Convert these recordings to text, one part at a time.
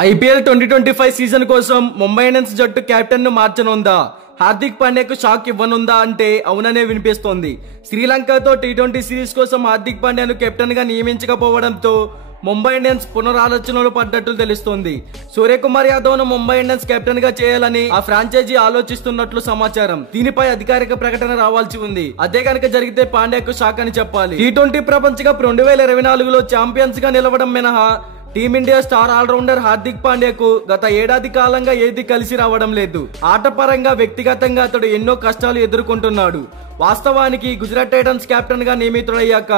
IPL 2025 season కోసం Mumbai Indians జట్టు captain ను మార్చనుందా? హార్దిక్ పాండ్యాకు షాక్ ఇవ్వనుందా అంటే అవుననే వినిపిస్తోంది. శ్రీలంకతో టీ20 సిరీస్ కోసం హార్దిక్ పాండ్యాను కెప్టెన్ గా నియమించకపోవడంతో ముంబై ఇండియన్స్ పునరాలోచనలు పడ్డట్టు తెలుస్తోంది. సూర్యకుమార్ యాదవ్ ను ముంబై ఇండియన్స్ కెప్టెన్ గా చేయాలని ఆ ఫ్రాంచైజీ ఆలోచిస్తున్నట్లు సమాచారం. దీనిపై అధికారిక ప్రకటన రావాల్సి ఉంది. అదే కనుక జరిగితే పాండ్యాకు షాక్ అని చెప్పాలి. టీ20 ప్రపంచ కప్ 2024లో ఛాంపియన్స్ గా నిలవడం మినహా టీమిండియా స్టార్ ఆల్రౌండర్ హార్దిక్ పాండ్యాకు గత ఏడాది కాలంగా ఏది కలిసి రావడం లేదు. ఆటపరంగా వ్యక్తిగతంగా అతడు ఎన్నో కష్టాలు ఎదుర్కొంటున్నాడు. వాస్తవానికి గుజరాత్ టైటన్స్ కెప్టెన్ గా నియమితుడయ్యాక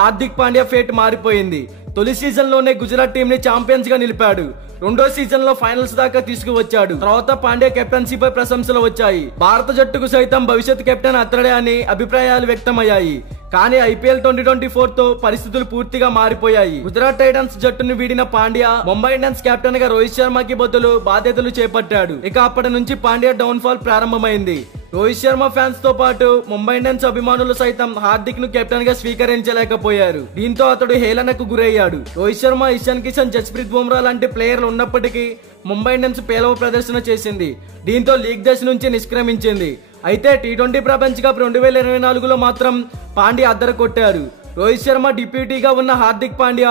హార్దిక్ పాండ్యా ఫేట్ మారిపోయింది. తొలి సీజన్ లోనే గుజరాత్ టీం ని ఛాంపియన్స్ గా నిలిపాడు. రెండో సీజన్ లో ఫైనల్స్ దాకా తీసుకువచ్చాడు. తర్వాత పాండ్యా కెప్టెన్సీపై ప్రశంసలు వచ్చాయి. భారత జట్టుకు సైతం భవిష్యత్ కెప్టెన్ అతడే అని అభిప్రాయాలు వ్యక్తమయ్యాయి. కానీ ఐపీఎల్ 2024 తో పరిస్థితులు పూర్తిగా మారిపోయాయి. గుజరాత్ టైటన్స్ జట్టును వీడిన పాండ్యా ముంబై ఇండియన్స్ కెప్టెన్ గా రోహిత్ శర్మకి బదులు బాధ్యతలు చేపట్టాడు. ఇక అప్పటి నుంచి పాండ్యా డౌన్ ఫాల్ ప్రారంభమైంది. రోహిత్ శర్మ ఫ్యాన్స్ తో పాటు ముంబై ఇండియన్స్ అభిమానులు సైతం హార్దిక్ ను కెప్టెన్ గా స్వీకరించలేకపోయారు. దీంతో అతడు హేళనకు గురయ్యాడు. రోహిత్ శర్మ, ఇషాన్ కిషన్, జస్ప్రీత్ బుమ్రా లాంటి ప్లేయర్లు ఉన్నప్పటికీ ముంబై ఇండియన్స్ పేలవ ప్రదర్శన చేసింది. దీంతో లీగ్ దశ నుంచి నిష్క్రమించింది. అయితే టీ20 ప్రపంచ కప్ 2024లో మాత్రం పాండ్యా అద్దరు కొట్టారు. రోహిత్ శర్మ డిప్యూటీగా ఉన్న హార్దిక్ పాండ్యా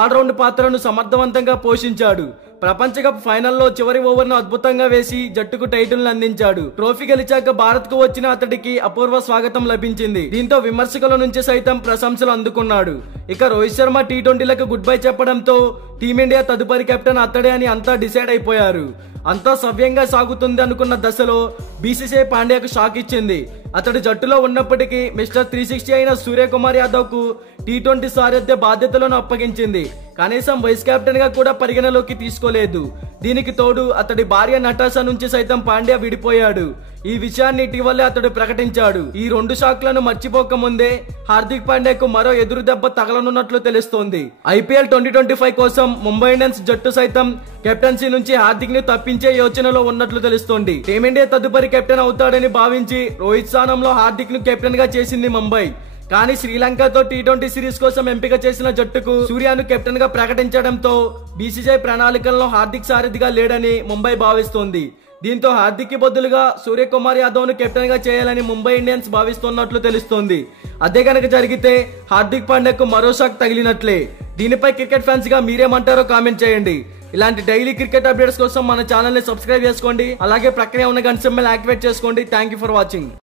ఆల్రౌండ్ పాత్రను సమర్థవంతంగా పోషించాడు. ప్రపంచ కప్ ఫైనల్లో చివరి ఓవర్ను అద్భుతంగా వేసి జట్టుకు టైటిల్ అందించాడు. ట్రోఫీ గెలిచాక భారత్ కు వచ్చిన అతడికి అపూర్వ స్వాగతం లభించింది. దీంతో విమర్శకుల నుంచి సైతం ప్రశంసలు అందుకున్నాడు. ఇక రోహిత్ శర్మ టీ20లకు గుడ్ బై చెప్పడంతో టీమిండియా తదుపరి కెప్టెన్ అతడే అని అంతా డిసైడ్ అయిపోయారు. అంతా సవ్యంగా సాగుతుంది అనుకున్న దశలో బీసీసీఐ పాండ్యాకు షాక్ ఇచ్చింది. అతడు జట్టులో ఉన్నప్పటికీ మిస్టర్ 360 అయిన సూర్యకుమార్ యాదవ్ కు టీ20 సారథ్య బాధ్యతలను అప్పగించింది. కనీసం వైస్ కెప్టెన్ గా కూడా పరిగణలోకి తీసుకోలేదు. దీనికి తోడు అతడి భార్య నటాషా నుంచి సైతం పాండ్యా విడిపోయాడు. ఈ విషయాన్ని ఇటీవలే అతడు ప్రకటించాడు. ఈ రెండు షాక్లను మర్చిపోక ముందే హార్దిక్ పాండ్యాకు మరో ఎదురు దెబ్బ తగలనున్నట్లు తెలుస్తోంది. ఐపీఎల్ 2025 కోసం ముంబై ఇండియన్స్ జట్టు సైతం కెప్టెన్సీ నుంచి హార్దిక్ ని తప్పించే యోచనలో ఉన్నట్లు తెలుస్తోంది. టీమిండియా తదుపరి కెప్టెన్ అవుతాడని భావించి రోహిత్ స్థానంలో హార్దిక్ ను కెప్టెన్ గా చేసింది ముంబై. కానీ శ్రీలంకతో టీ20 సిరీస్ కోసం ఎంపిక చేసిన జట్టుకు సూర్యను కెప్టెన్ గా ప్రకటించడంతో బీసీసీఐ ప్రణాళికల్లో హార్దిక్ సారథిగా లేడని ముంబై భావిస్తోంది. దీంతో హార్దిక్ కి బదులుగా సూర్యకుమార్ యాదవ్ ను కెప్టెన్ గా చేయాలని ముంబై ఇండియన్స్ భావిస్తున్నట్లు తెలుస్తోంది. అదే కనుక జరిగితే హార్దిక్ పాండ్యాకు మరో షాక్ తగిలినట్లే. దీనిపై క్రికెట్ ఫ్యాన్స్ గా మీరేమంటారో కామెంట్ చేయండి. ఇలాంటి డైలీ క్రికెట్ అప్డేట్స్ కోసం మన ఛానల్ ని సబ్స్క్రైబ్ చేసుకోండి. అలాగే ప్రక్కనే ఉన్న గంట సింబల్ యాక్టివేట్ చేసుకోండి. Thank you for watching.